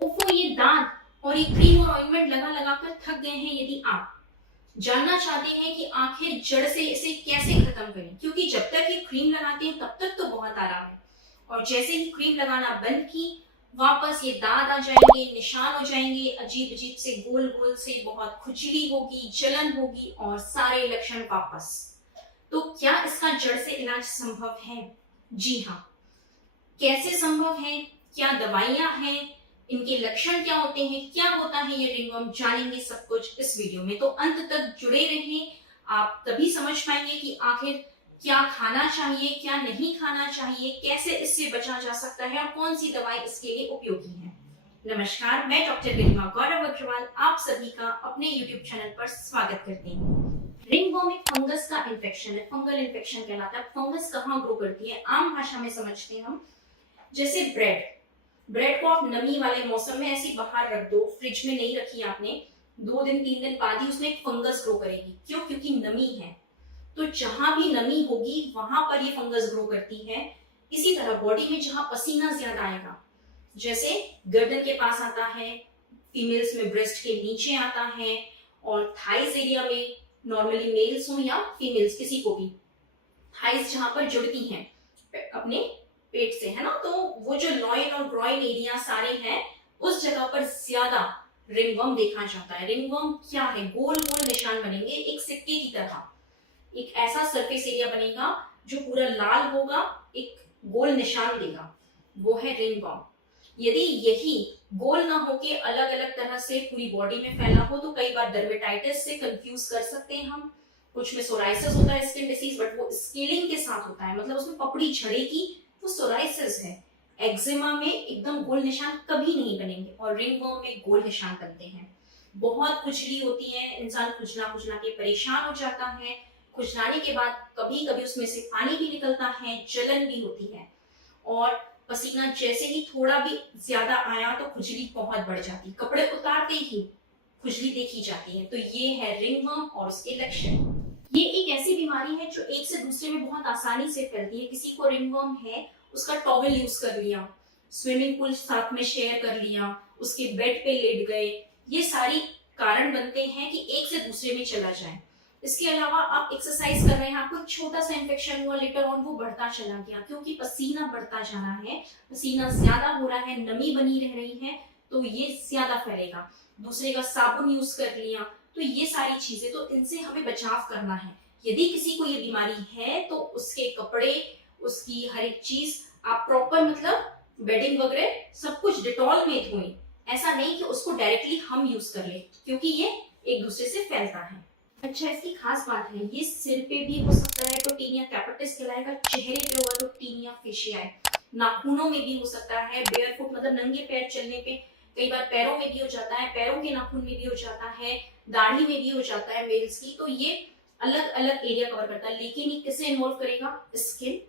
ओफो, ये दांत और ये क्रीम और ऑइंटमेंट लगा लगा कर थक गए हैं। यदि आप जानना चाहते हैं कि आखिर जड़ से इसे कैसे खत्म करें, क्योंकि जब तक ये क्रीम लगाते हैं तब तक तो बहुत आराम है, और जैसे ही क्रीम लगाना बंद की, वापस ये दाग आ जाएंगे, निशान हो जाएंगे, अजीब अजीब से गोल गोल से, बहुत खुजली होगी, जलन होगी और सारे लक्षण वापस। तो क्या इसका जड़ से इलाज संभव है? जी हाँ। कैसे संभव है, क्या दवाइयां हैं, इनके लक्षण क्या होते हैं, क्या होता है ये रिंगवर्म, जानेंगे सब कुछ इस वीडियो में। तो अंत तक जुड़े रहें, आप तभी समझ पाएंगे कि आखिर क्या खाना चाहिए, क्या नहीं खाना चाहिए, कैसे इससे बचा जा सकता है और कौन सी दवाई इसके लिए उपयोगी है। नमस्कार, मैं डॉक्टर गरिमा गौरव अग्रवाल आप सभी का अपने YouTube चैनल पर स्वागत करती हूँ। रिंगवर्म एक फंगस का इन्फेक्शन है, फंगल इन्फेक्शन कहलाता है। फंगस कहाँ ग्रो करती है, आम भाषा में समझते हैं हम। जैसे ब्रेड ब्रेड को आप नमी वाले मौसम में ऐसी बाहर रख दो, फ्रिज में नहीं रखी आपने, 2 दिन 3 दिन बाद ही उसमें एक फंगस ग्रो करेगी। क्यों? क्योंकि नमी है। तो जहां भी नमी होगी वहां पर ये फंगस ग्रो करती है। इसी तरह बॉडी में जहां पसीना ज्यादा आएगा, जैसे गर्दन के पास आता है, फीमेल्स में ब्रेस्ट के नीचे आता है, और थाइज एरिया में, नॉर्मली मेल्स हो या फीमेल्स किसी को भी, थाइज जहां पर जुड़ती हैं अपने पेट से, है ना, तो वो जो लॉइन और ग्रॉइन एरिया सारे हैं, उस जगह पर ज्यादा रिंगवर्म देखा जाता है। रिंगवर्म क्या है? गोल गोल निशान बनेंगे एक सिक्के की तरह, एक ऐसा सरफेस एरिया बनेगा जो पूरा लाल होगा, एक गोल निशान देगा, वो है रिंगवर्म। यदि यही गोल ना होके अलग अलग तरह से पूरी बॉडी में फैला हो तो कई बार डर्मेटाइटिस से कंफ्यूज कर सकते हैं हम। कुछ में सोराइसिस होता है, स्किन डिसीज, बट वो स्केलिंग के साथ होता है, मतलब उसमें पपड़ी झड़ेगी, वो सोराइसिस है। एक्जिमा में एकदम गोल निशान कभी नहीं बनेंगे, और रिंगवर्म में गोल निशान बनते हैं। बहुत खुजली होती है, इंसान खुजला खुजला के परेशान हो जाता है। खुजलाने के बाद कभी कभी उसमें से पानी भी निकलता है, जलन भी होती है, और पसीना जैसे ही थोड़ा भी ज्यादा आया तो खुजली बहुत बढ़ जाती, कपड़े उतारते ही खुजली देखी जाती है। तो ये है रिंगवर्म और उसके लक्षण। ये एक ऐसी बीमारी है जो एक से दूसरे में बहुत आसानी से फैलती है। किसी को रिंगवर्म है, उसका टॉवेल यूज कर लिया, स्विमिंग पूल साथ में शेयर कर लिया, उसके बेड पे लेट गए, ये सारी कारण बनते हैं कि एक से दूसरे में चला जाए। इसके अलावा आप एक्सरसाइज कर रहे हैं, आपको एक छोटा सा इन्फेक्शन हुआ, लेटर ऑन वो बढ़ता चला गया, क्योंकि पसीना बढ़ता जा रहा है, पसीना ज्यादा हो रहा है, नमी बनी रह रही है, तो ये ज्यादा फैलेगा। दूसरे का साबुन यूज कर लिया, तो ये सारी चीजें, तो इनसे हमें बचाव करना है। यदि किसी को ये बीमारी है तो उसके कपड़े, उसकी हर एक चीज आप प्रॉपर, मतलब बेडिंग वगैरह सब कुछ डिटॉल में धोएं। ऐसा नहीं कि उसको डायरेक्टली हम यूज कर ले, क्योंकि ये एक दूसरे से फैलता है। अच्छा, इसकी खास बात है, ये सिर पे भी हो सकता है तो टीनिया कैपिटिस कहलाएगा, चेहरे पे होगा तो टीनिया फेशियाई, नाखूनों में भी हो सकता है, बेयरफुट मतलब नंगे पैर चलने पे, कई बार पैरों में भी हो जाता है, पैरों के नाखून में भी हो जाता है, दाढ़ी में भी हो जाता है मेल्स की। तो ये अलग अलग एरिया कवर करता है, लेकिन ये किसे इन्वॉल्व करेगा? स्किन,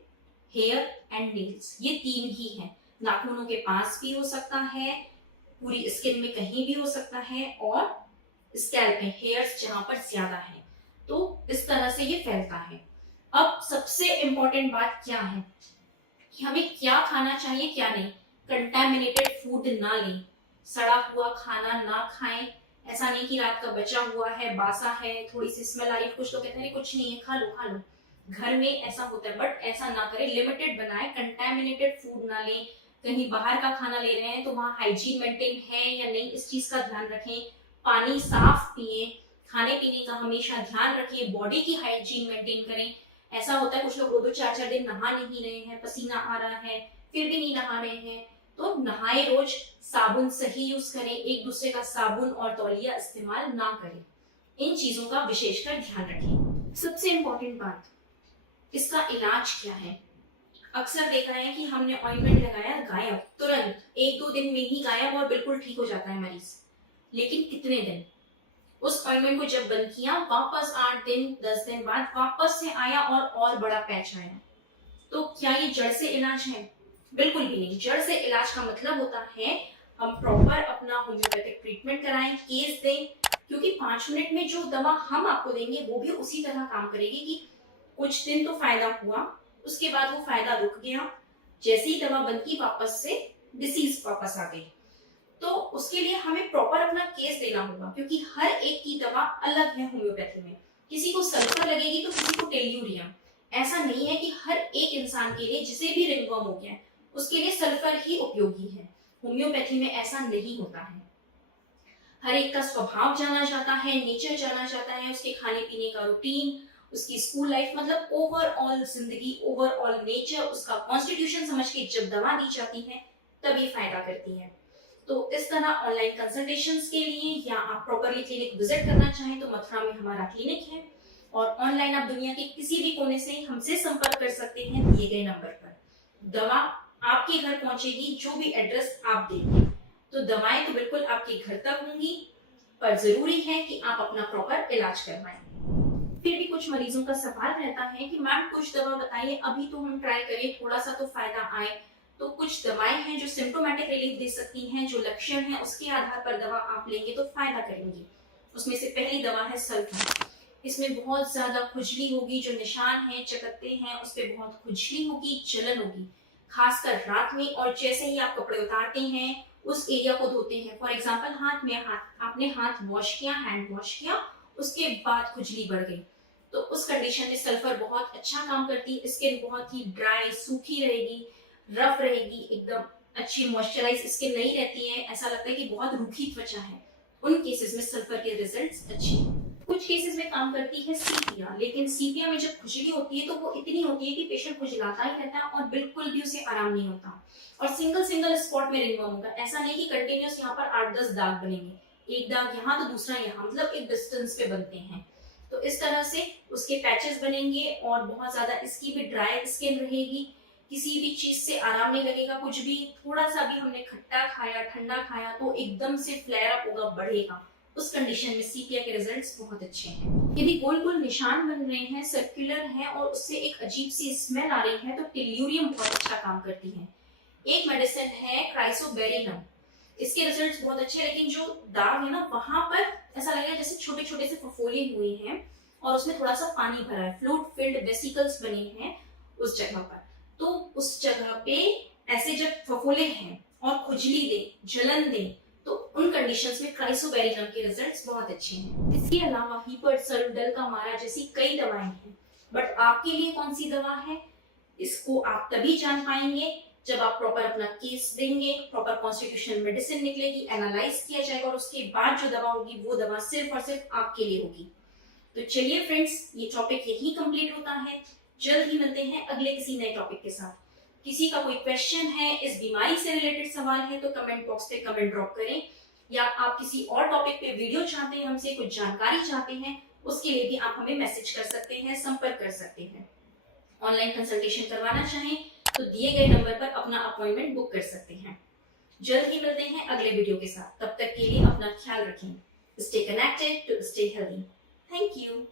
हेयर एंड नेल्स, ये 3 ही है। नाखूनों के पास भी हो सकता है, पूरी स्किन में कहीं भी हो सकता है, और स्कैल्प में हेयर्स जहां पर ज्यादा है। तो इस तरह से ये फैलता है। अब सबसे इंपॉर्टेंट बात क्या है कि हमें क्या खाना चाहिए, क्या नहीं। कंटामिनेटेड फूड ना लें, सड़ा हुआ खाना ना खाएं। ऐसा नहीं कि रात का बचा हुआ है, बासा है, थोड़ी सी स्मेल आ रही है, कुछ लोग कहते हैं कुछ नहीं है, खा लो खा लो, घर में ऐसा होता है, बट ऐसा ना करें, लिमिटेड बनाए। कंटामिनेटेड फूड ना लें, कहीं बाहर का खाना ले रहे हैं तो वहां हाइजीन मेंटेन है या नहीं, इस चीज का ध्यान रखें। पानी साफ पिए, खाने पीने का हमेशा ध्यान रखिए, बॉडी की हाइजीन मेंटेन करें। ऐसा होता है कुछ लोग 2-4 दिन नहा नहीं रहे हैं, पसीना आ रहा है फिर भी नहीं नहा रहे हैं, तो नहाए रोज, साबुन सही यूज करें, एक दूसरे का साबुन और तौलिया इस्तेमाल ना करें। इन चीजों का विशेषकर ध्यान रखें। सबसे इंपॉर्टेंट बात, इसका इलाज क्या है। अक्सर देखा है कि हमने ऑइंटमेंट लगाया, गायब, तुरंत 1-2 दिन में ही गायब और बिल्कुल ठीक हो जाता है मरीज। लेकिन कितने दिन? उस ऑइंटमेंट को जब बंद किया, वापस 8 दिन 10 दिन बाद वापस से आया और बड़ा पैच आया। तो क्या ये जड़ से इलाज है? बिल्कुल भी नहीं। जड़ से इलाज का मतलब होता है हम प्रॉपर अपना होम्योपैथिक ट्रीटमेंट कराएं, केस दें, क्योंकि 5 मिनट में जो दवा हम आपको देंगे वो भी उसी तरह काम करेगी कि कुछ दिन तो फायदा हुआ, उसके बाद वो फायदा रुक गया, जैसे ही दवा बंद की वापस से डिसीज वापस आ गई। तो उसके लिए हमें प्रॉपर अपना केस देना होगा, क्योंकि हर एक की दवा अलग है होम्योपैथी में। किसी को सल्फर लगेगी तो किसी को टेल्यूरियम। ऐसा नहीं है कि हर एक इंसान के लिए, जिसे भी रिंगवर्म हो गया है उसके लिए सल्फर ही उपयोगी है। होम्योपैथी में ऐसा नहीं होता है। हर एक का स्वभाव जाना जाता है, नेचर जाना जाता है, उसके खाने पीने का रूटीन, उसकी स्कूल लाइफ, मतलब ओवरऑल जिंदगी, ओवरऑल नेचर, उसका कॉन्स्टिट्यूशन समझ के जब दवा दी जाती है तभी फायदा करती है। तो इस तरह ऑनलाइन कंसल्टेशंस के लिए या आप प्रॉपरली क्लिनिक विजिट करना चाहें तो मथुरा में हमारा क्लिनिक है, और ऑनलाइन आप दुनिया के किसी भी कोने से हमसे संपर्क कर सकते हैं दिए गए नंबर पर। दवा आपके घर पहुंचेगी, जो भी एड्रेस आप देंगे। तो दवाएं तो बिल्कुल आपके घर तक होंगी, पर जरूरी है कि आप अपना प्रॉपर इलाज करवाएं। फिर भी कुछ मरीजों का सवाल रहता है कि मैम कुछ दवा बताइए, अभी तो हम ट्राई करें, थोड़ा सा तो फायदा आए। तो कुछ दवाएं हैं जो सिम्टोमेटिक रिलीफ दे सकती हैं, जो लक्षण है उसके आधार पर दवा आप लेंगे तो फायदा करेंगी। उसमें से पहली दवा है सल्फर। इसमें बहुत ज्यादा खुजली होगी, जो निशान है, चकत्ते हैं, उस पर बहुत खुजली होगी, जलन होगी, खासकर रात में। और जैसे ही आप कपड़े उतारते हैं, उस एरिया को धोते हैं, फॉर एग्जाम्पल आपने हाथ वॉश किया, हैंड वॉश किया, उसके बाद खुजली बढ़ गई, तो उस कंडीशन में सल्फर बहुत अच्छा काम करती है। स्किन बहुत ही ड्राई, सूखी रहेगी, रफ रहेगी, एकदम अच्छी मॉइस्चराइज स्किन नहीं रहती है, ऐसा लगता है कि बहुत रूखी त्वचा है। उन केसेस में सल्फर के रिजल्ट्स अच्छे हैं। कुछ केसेस में काम करती है सीपिया, लेकिन सीपिया में जब खुजली होती है तो वो इतनी होती है कि पेशेंट खुजलाता ही रहता है और बिल्कुल भी उसे आराम नहीं होता, और सिंगल स्पॉट में रिंगवर्म होगा। ऐसा नहीं कि कंटिन्यूस यहाँ पर 8-10 दाग बनेंगे, एक दाग यहाँ तो दूसरा यहाँ, मतलब एक डिस्टेंस पे बनते हैं। तो इस तरह से उसके पैचेस बनेंगे और बहुत ज्यादा इसकी भी ड्राई स्किन रहेगी, किसी भी चीज से आराम नहीं लगेगा। कुछ भी, थोड़ा सा भी हमने खट्टा खाया, ठंडा खाया तो एकदम से फ्लेयर अप होगा, बढ़ेगा। उस कंडीशन में सीपिया के रिजल्ट्स बहुत अच्छे हैं। यदि गोल गोल निशान बन रहे हैं, सर्कुलर हैं और उससे एक अजीब सी स्मेल आ रही है, तो टेल्यूरियम बहुत अच्छा काम करती है। एक मेडिसिन है क्राइसोबेरिनम, इसके रिजल्ट्स बहुत अच्छे हैं, लेकिन जो दाग है ना वहां पर ऐसा लगेगा जैसे छोटे छोटे से फफोले हुए हैं और उसमें थोड़ा सा पानी भरा है, फ्लूइड फिल्ड वेसिकल्स बने हैं उस जगह पर। तो उस जगह पे ऐसे जब फफोले हैं और खुजली दे, जलन दे, तो उन कंडीशंस में क्राइसोबेरिनम के रिजल्ट्स बहुत अच्छे हैं। इसके अलावा हीपर्ड, डलकामारा जैसी कई दवाएं हैं, बट आपके लिए कौन सी दवा है इसको आप तभी जान पाएंगे जब आप प्रॉपर अपना केस देंगे, प्रॉपर कॉन्स्टिट्यूशनल मेडिसिन निकलेगी, एनालाइज किया जाएगा और उसके बाद जो दवा होगी वो दवा सिर्फ और सिर्फ आपके लिए होगी। तो चलिए फ्रेंड्स, ये टॉपिक यही कंप्लीट होता है। जल्द ही मिलते हैं अगले किसी नए टॉपिक के साथ। किसी का कोई क्वेश्चन है, इस बीमारी से रिलेटेड सवाल है, तो कमेंट बॉक्स पे कमेंट ड्रॉप करें, या आप किसी और टॉपिक पे वीडियो चाहते हैं, हमसे कुछ जानकारी चाहते हैं, उसके लिए भी आप हमें मैसेज कर सकते हैं, संपर्क कर सकते हैं। ऑनलाइन कंसल्टेशन करवाना चाहें तो दिए गए नंबर पर अपना अपॉइंटमेंट बुक कर सकते हैं। जल्द ही मिलते हैं अगले वीडियो के साथ। तब तक के लिए अपना ख्याल रखें। Stay connected to stay healthy. Thank you.